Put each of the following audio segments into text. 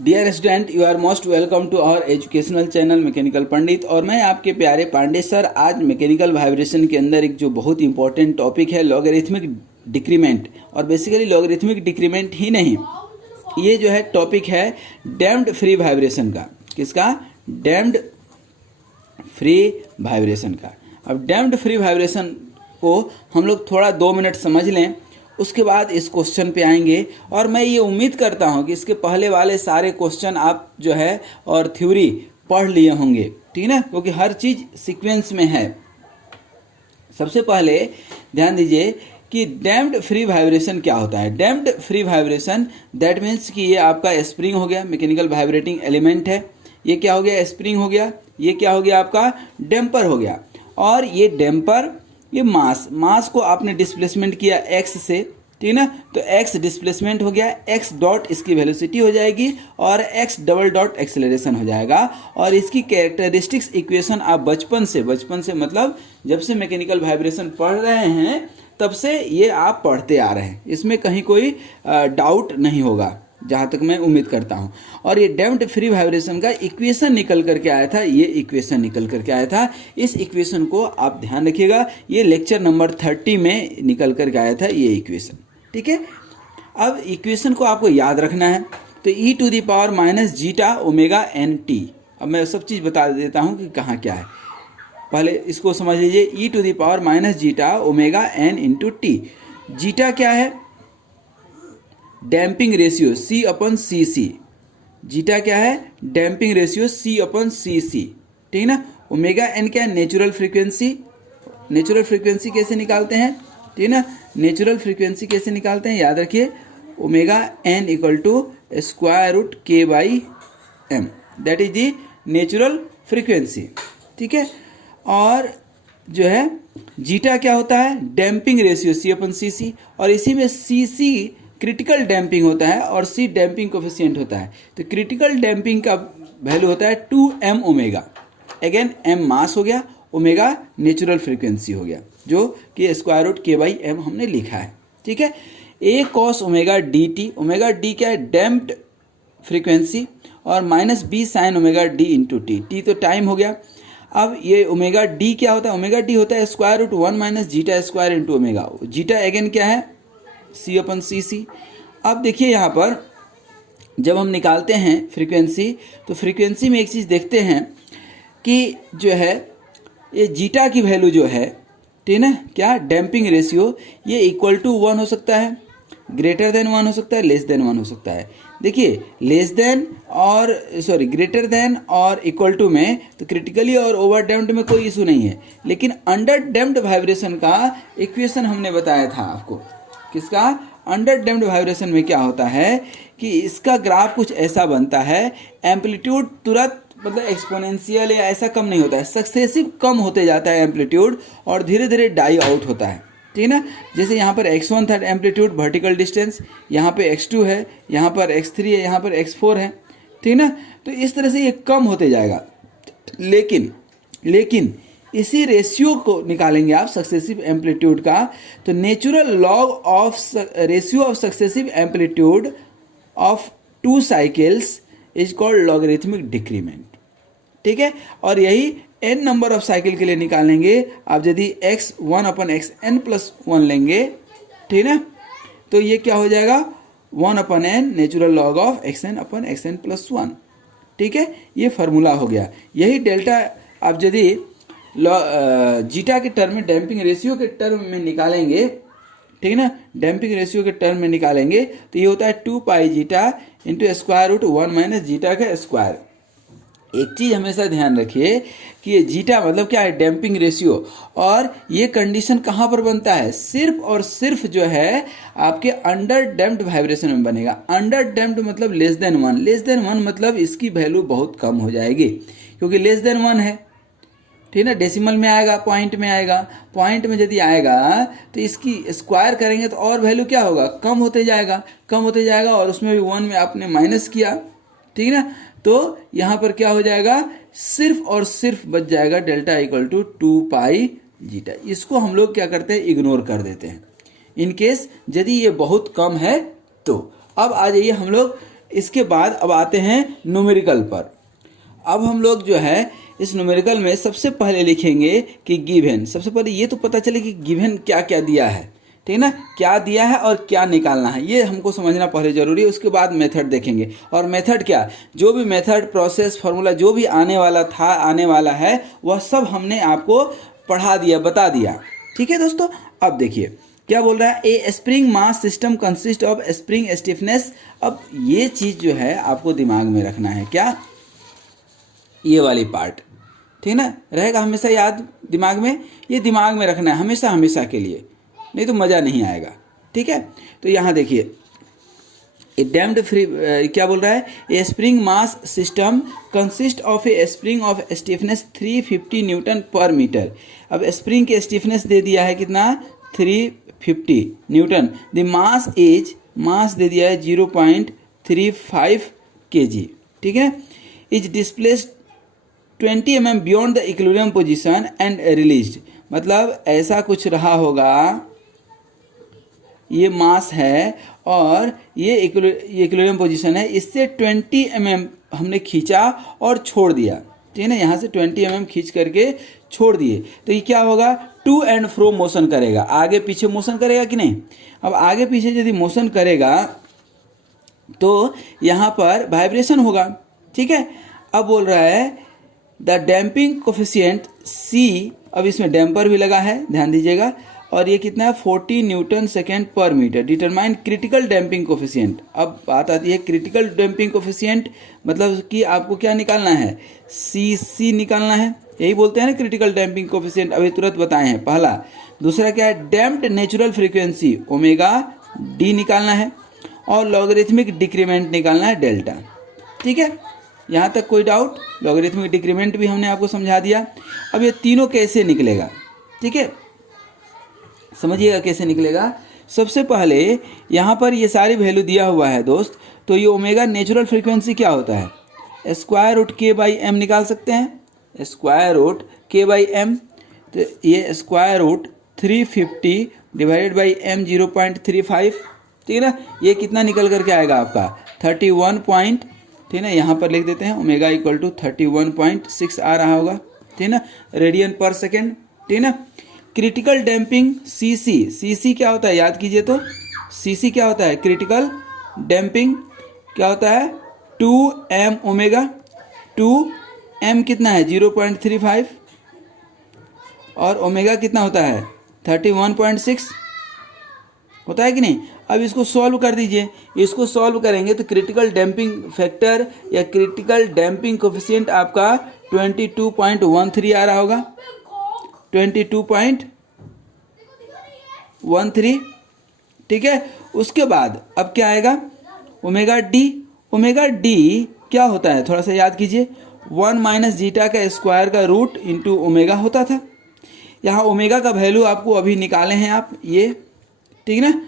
Dear student, you are most welcome to our educational channel Mechanical Pandit. और मैं आपके प्यारे पांडे सर। आज मैकेनिकल वाइब्रेशन के अंदर एक जो बहुत इंपॉर्टेंट टॉपिक है लॉगरिथमिक डिक्रीमेंट, और बेसिकली लॉगरिथमिक डिक्रीमेंट ही नहीं, ये जो है टॉपिक है डैम्प्ड फ्री वाइब्रेशन का। किसका? डैम्प्ड फ्री वाइब्रेशन का। अब डैम्प्ड फ्री वाइब्रेशन को हम लोग थोड़ा 2 मिनट समझ लें, उसके बाद इस क्वेश्चन पे आएंगे। और मैं ये उम्मीद करता हूँ कि इसके पहले वाले सारे क्वेश्चन आप जो है और थ्योरी पढ़ लिए होंगे, ठीक ना, क्योंकि हर चीज़ सीक्वेंस में है। सबसे पहले ध्यान दीजिए कि डैम्प्ड फ्री वाइब्रेशन क्या होता है। Damped free vibration that means कि ये आपका स्प्रिंग हो गया, मैकेनिकल वाइब्रेटिंग एलिमेंट है। ये क्या हो गया? स्प्रिंग हो गया। ये क्या हो गया? आपका डैम्पर हो गया। और ये डैम्पर, ये मास को आपने डिस्प्लेसमेंट किया x से, ठीक ना, तो x डिस्प्लेसमेंट हो गया, x डॉट इसकी वेलोसिटी हो जाएगी और x डबल डॉट एक्सेलरेशन हो जाएगा। और इसकी कैरेक्टरिस्टिक्स इक्वेशन आप बचपन से मतलब जब से मैकेनिकल वाइब्रेशन पढ़ रहे हैं तब से ये आप पढ़ते आ रहे हैं, इसमें कहीं कोई डाउट नहीं होगा, जहाँ तक मैं उम्मीद करता हूँ। और ये डैम्प्ड फ्री वाइब्रेशन का इक्वेशन निकल करके आया था, ये इक्वेशन निकल करके आया था। इस इक्वेशन को आप ध्यान रखिएगा, ये लेक्चर नंबर 30 में निकल करके आया था ये इक्वेशन, ठीक है। अब इक्वेशन को आपको याद रखना है, तो e to the power minus zeta omega n t. अब मैं सब चीज़ बता देता हूँ कि कहाँ क्या है, पहले इसको समझ लीजिए। e to the power minus zeta omega n into t. Zeta क्या है? डैम्पिंग रेशियो C अपन सी सी। जीटा क्या है? डैम्पिंग रेशियो C अपन सी सी, ठीक ना। ओमेगा एन क्या है? Natural frequency. नेचुरल फ्रीक्वेंसी कैसे निकालते हैं, ठीक ना, नेचुरल फ्रीक्वेंसी कैसे निकालते हैं याद रखिए। Omega N equal to square root के by M, that is the natural frequency, ठीक है। और जो है जीटा क्या होता है? डैम्पिंग रेशियो C अपन सी सी, और इसी में सी सी क्रिटिकल डैम्पिंग होता है और C डैम्पिंग कोफिशिएंट होता है। तो क्रिटिकल डैम्पिंग का वैल्यू होता है 2m ओमेगा। अगेन m मास हो गया, ओमेगा नेचुरल फ्रीक्वेंसी हो गया, जो कि स्क्वायर रूट के बाई एम हमने लिखा है, ठीक है। a cos omega D T. Omega D क्या है? डैम्प्ड फ्रीक्वेंसी, और minus b sine omega D into T. T तो टाइम हो गया। अब ये ओमेगा डी क्या होता है? ओमेगा डी होता है square root 1 minus zeta square into omega. Zeta again क्या है? C अपन सी सी। अब देखिए यहाँ पर जब हम निकालते हैं फ्रीक्वेंसी, तो फ्रीक्वेंसी में एक चीज़ देखते हैं कि जो है ये जीटा की वैल्यू जो है, ठीक है ना, क्या डैम्पिंग रेशियो, ये इक्वल टू 1 हो सकता है, ग्रेटर देन 1 हो सकता है, लेस देन 1 हो सकता है। देखिए लेस देन और ग्रेटर देन और इक्वल टू में तो क्रिटिकली और ओवर डैम्प्ड में कोई इशू नहीं है, लेकिन अंडर डैम्प्ड वाइब्रेशन का इक्वेशन हमने बताया था आपको। किसका? अंडर डैम्प्ड वाइब्रेशन में क्या होता है कि इसका ग्राफ कुछ ऐसा बनता है, एम्पलीट्यूड तुरंत मतलब एक्सपोनेंशियल या ऐसा कम नहीं होता है, सक्सेसिव कम होते जाता है एम्पलीट्यूड, और धीरे धीरे डाई आउट होता है, ठीक है ना। जैसे यहाँ पर x1 था एम्पलीट्यूड वर्टिकल डिस्टेंस, यहाँ पे x2 है, यहाँ पर x3 है, यहाँ पर x4 है, ठीक ना। तो इस तरह से ये कम होते जाएगा। लेकिन इसी रेशियो को निकालेंगे आप सक्सेसिव एम्पलीट्यूड का, तो natural log of ratio of successive amplitude of 2 cycles is called logarithmic decrement, ठीक है। और यही n नंबर ऑफ साइकिल के लिए निकालेंगे आप। यदि x1 अपन xn प्लस 1 लेंगे, ठीक है, तो ये क्या हो जाएगा? 1 अपन n natural log of xn upon xn plus 1, ठीक है। ये फार्मूला हो गया। यही डेल्टा आप यदि जीटा के टर्म में, डैम्पिंग रेशियो के टर्म में निकालेंगे, ठीक है ना, डैम्पिंग रेशियो के टर्म में निकालेंगे, तो ये होता है 2 pi zeta into square root 1 minus zeta का स्क्वायर। एक चीज़ हमेशा ध्यान रखिए कि ये जीटा मतलब क्या है? Damping ratio. और ये कंडीशन कहाँ पर बनता है? सिर्फ और सिर्फ जो है आपके अंडर डैम्प्ड वाइब्रेशन में बनेगा। अंडर डैम्प्ड मतलब लेस देन 1। लेस देन 1 मतलब इसकी वैल्यू बहुत कम हो जाएगी, क्योंकि लेस देन 1 है, ठीक है ना। डेसिमल में आएगा, पॉइंट में आएगा, पॉइंट में यदि आएगा तो इसकी स्क्वायर करेंगे तो और वैल्यू क्या होगा? कम होते जाएगा, और उसमें भी 1 में आपने माइनस किया, ठीक है ना। तो यहाँ पर क्या हो जाएगा? सिर्फ और सिर्फ बच जाएगा delta equal to 2 pi zeta. इसको हम लोग क्या करते हैं? इग्नोर कर देते हैं, इनकेस यदि ये बहुत कम है तो। अब आ जाइए हम लोग इसके बाद अब आते हैं न्यूमेरिकल पर। अब हम लोग जो है इस न्यूमेरिकल में सबसे पहले लिखेंगे कि गिवन। सबसे पहले ये तो पता चले कि गिवन क्या क्या दिया है, ठीक है ना, क्या दिया है और क्या निकालना है, ये हमको समझना पहले जरूरी है। उसके बाद मेथड देखेंगे। और मेथड क्या, जो भी मेथड, प्रोसेस, फार्मूला जो भी आने वाला था, आने वाला है, वह सब हमने आपको पढ़ा दिया, बता दिया। ठीक है दोस्तों। अब देखिए क्या बोल रहा है, ए spring mass system consist of spring stiffness. अब ये चीज़ जो है आपको दिमाग में रखना है, क्या, ये वाली पार्ट, ठीक ना, रहेगा हमेशा याद दिमाग में, ये दिमाग में रखना है हमेशा, हमेशा के लिए, नहीं तो मज़ा नहीं आएगा। ठीक है। तो यहाँ देखिए ए डैम्ड फ्री क्या बोल रहा है, ए spring mass system consist of A spring of stiffness 350 Newton पर मीटर। अब स्प्रिंग के स्टिफनेस दे दिया है कितना, 350 न्यूटन। द मास दे दिया है 0.35 kg, ठीक है। Is displaced 20 mm beyond the equilibrium position and released. मतलब ऐसा कुछ रहा होगा, ये मास है और ये इक्विलिब्रियम पोजीशन है, इससे 20 mm हमने खींचा और छोड़ दिया, ठीक है ना, यहाँ से 20 mm खींच करके छोड़ दिए, तो ये क्या होगा, टू एंड फ्रो मोशन करेगा, आगे पीछे मोशन करेगा कि नहीं। अब आगे पीछे यदि मोशन करेगा तो यहाँ पर वाइब्रेशन होगा, ठीक है। अब बोल रहा है द डैम्पिंग कोफिशिएंट C, अब इसमें डैम्पर भी लगा है, ध्यान दीजिएगा, और ये कितना है 40 न्यूटन सेकेंड पर metre. Determine critical damping coefficient. अब बात आती है क्रिटिकल डैम्पिंग कोफिशिएंट, मतलब कि आपको क्या निकालना है, CC निकालना है, यही बोलते हैं ना क्रिटिकल डैम्पिंग कोफिशिएंट, अभी तुरंत बताए हैं पहला। दूसरा क्या है, damped natural frequency omega D निकालना है, और लॉगरिथमिक डिक्रीमेंट निकालना है डेल्टा। ठीक है, यहाँ तक कोई डाउट। लॉगरिथमिक डिक्रीमेंट भी हमने आपको समझा दिया। अब ये तीनों कैसे निकलेगा, ठीक है, समझिएगा कैसे निकलेगा। सबसे पहले यहाँ पर ये सारी वैल्यू दिया हुआ है दोस्त, तो ये ओमेगा नेचुरल फ्रीक्वेंसी क्या होता है, स्क्वायर रूट K/m निकाल सकते हैं, स्क्वायर रूट K/m। तो ये square root 350 divided by m 0.35, ठीक है ना, ये कितना निकल करके आएगा आपका 31 पॉइंट, ठीक है ना, यहाँ पर लिख देते हैं ओमेगा इक्वल टू 31.6 आ रहा होगा, ठीक है ना, रेडियन पर सेकेंड, ठीक है ना। क्रिटिकल डैम्पिंग CC क्या होता है, याद कीजिए तो, CC क्या होता है, क्रिटिकल डैम्पिंग क्या होता है, 2m ओमेगा, 2m कितना है 0.35, और ओमेगा कितना होता है 31.6 होता है कि नहीं। अब इसको सॉल्व कर दीजिए, इसको सॉल्व करेंगे तो क्रिटिकल डैम्पिंग फैक्टर या क्रिटिकल डैम्पिंग कोफिशिएंट आपका 22.13 आ रहा होगा, 22.13, ठीक है। उसके बाद अब क्या आएगा, ओमेगा डी क्या होता है, थोड़ा सा याद कीजिए, 1 माइनस जीटा का स्क्वायर का रूट इंटू ओमेगा होता था। यहाँ ओमेगा का वैल्यू आपको अभी निकाले हैं आप ये, ठीक है ना,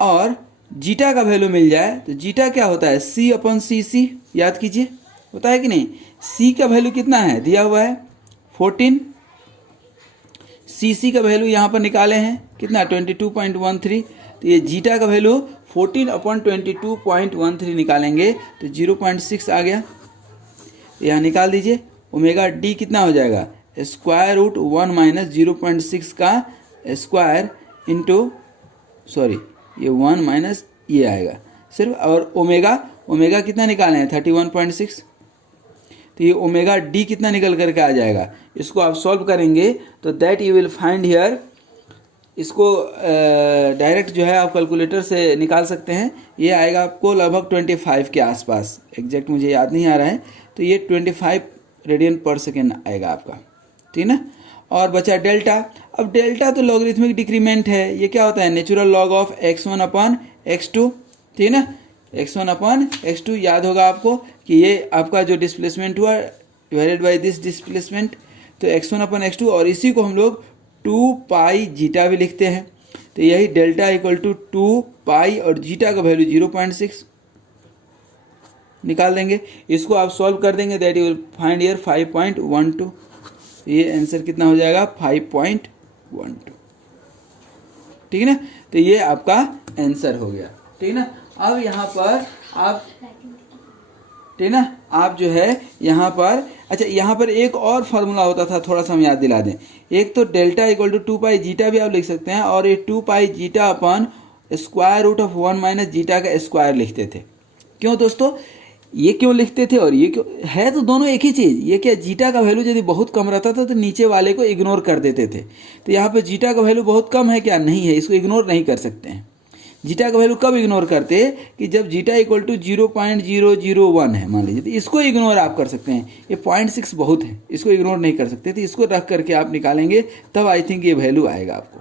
और जीटा का वैल्यू मिल जाए तो जीटा क्या होता है C/cc, याद कीजिए, होता है कि नहीं। C का वैल्यू कितना है दिया हुआ है 14, CC का वैल्यू यहाँ पर निकाले हैं कितना 22.13, तो ये जीटा का वैल्यू 14/22.13 निकालेंगे तो 0.6 आ गया, यहाँ निकाल दीजिए। ओमेगा डी कितना हो जाएगा, स्क्वायर रूट 1 माइनस 0.6 का स्क्वायर इंटू, सॉरी ये 1 माइनस ये आएगा सिर्फ, और ओमेगा कितना निकाले हैं 31.6, तो ये ओमेगा डी कितना निकल करके आ जाएगा। इसको आप सॉल्व करेंगे तो that you will find here, इसको डायरेक्ट जो है आप कैलकुलेटर से निकाल सकते हैं, ये आएगा आपको लगभग 25 के आसपास, एग्जैक्ट मुझे याद नहीं आ रहा है, तो ये 25 रेडियन पर सेकेंड आएगा आपका, ठीक है ना। और बचा डेल्टा। अब डेल्टा तो लॉगरिथमिक डिक्रीमेंट है, ये क्या होता है नेचुरल लॉग ऑफ x1/x2, ठीक है ना, x1/x2 याद होगा आपको कि ये आपका जो डिस्प्लेसमेंट हुआ डिवाइडेड बाय दिस डिस्प्लेसमेंट, तो x1/x2, और इसी को हम लोग 2 पाई जीटा भी लिखते हैं, तो यही डेल्टा इक्वल टू 2 पाई और जीटा का वैल्यू 0.6 निकाल देंगे। इसको आप सॉल्व कर देंगे that you will find here 5.12, ये आंसर कितना हो जाएगा 5.12, ठीक है ना। तो ये आपका आंसर हो गया, ठीक है ना। अब यहाँ पर आप ठीक है ना। आप जो है यहाँ पर, अच्छा यहाँ पर एक और फार्मूला होता था, थोड़ा सा हम याद दिला दें। एक तो delta equal to 2 pi zeta भी आप लिख सकते हैं, और ये 2 पाई जीटा अपन square root of 1 minus zeta का स्क्वायर लिखते थे। क्यों दोस्तों, ये क्यों लिखते थे और ये क्यों, है तो दोनों एक ही चीज़। ये क्या, जीटा का वैल्यू यदि बहुत कम रहता था तो नीचे वाले को इग्नोर कर देते थे। तो यहाँ पे जीटा का वैल्यू बहुत कम है क्या, नहीं है, इसको इग्नोर नहीं कर सकते हैं। जीटा का वैल्यू कब इग्नोर करते हैं, कि जब जीटा इक्वल टू 0.001 है मान लीजिए, तो इसको इग्नोर आप कर सकते हैं। ये 0.6 बहुत है, इसको इग्नोर नहीं कर सकते, तो इसको रख करके आप निकालेंगे तब आई थिंक ये वैल्यू आएगा आपको,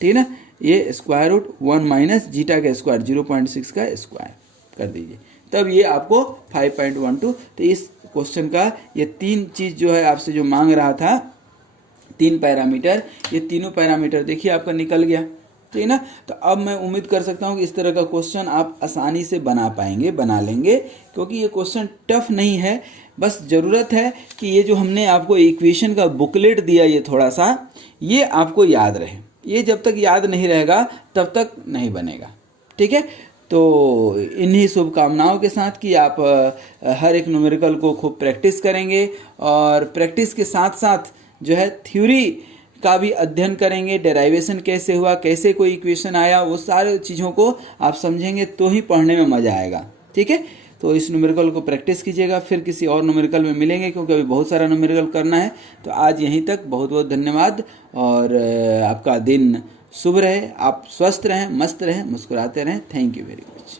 ठीक है ना। ये स्क्वायर रूट 1 माइनस जीटा का स्क्वायर 0.6 का स्क्वायर कर दीजिए, तब ये आपको 5.12। तो इस क्वेश्चन का ये 3 चीज़ जो है आपसे जो मांग रहा था, 3 पैरामीटर, ये तीनों पैरामीटर देखिए आपका निकल गया, ठीक है ना। तो अब मैं उम्मीद कर सकता हूँ कि इस तरह का क्वेश्चन आप आसानी से बना पाएंगे, बना लेंगे, क्योंकि ये क्वेश्चन टफ नहीं है। बस ज़रूरत है कि ये जो हमने आपको इक्वेशन का बुकलेट दिया, ये थोड़ा सा ये आपको याद रहे। ये जब तक याद नहीं रहेगा तब तक नहीं बनेगा, ठीक है। तो इन्हीं शुभकामनाओं के साथ कि आप हर एक न्यूमेरिकल को खूब प्रैक्टिस करेंगे, और प्रैक्टिस के साथ साथ जो है थ्योरी का भी अध्ययन करेंगे, डेराइवेशन कैसे हुआ, कैसे कोई इक्वेशन आया, वो सारे चीज़ों को आप समझेंगे तो ही पढ़ने में मज़ा आएगा, ठीक है। तो इस न्यूमेरिकल को प्रैक्टिस कीजिएगा, फिर किसी और न्यूमेरिकल में मिलेंगे, क्योंकि अभी बहुत सारा न्यूमेरिकल करना है। तो आज यहीं तक, बहुत बहुत धन्यवाद, और आपका दिन शुभ रहे, आप स्वस्थ रहें, मस्त रहें, मुस्कुराते रहें। Thank you very much.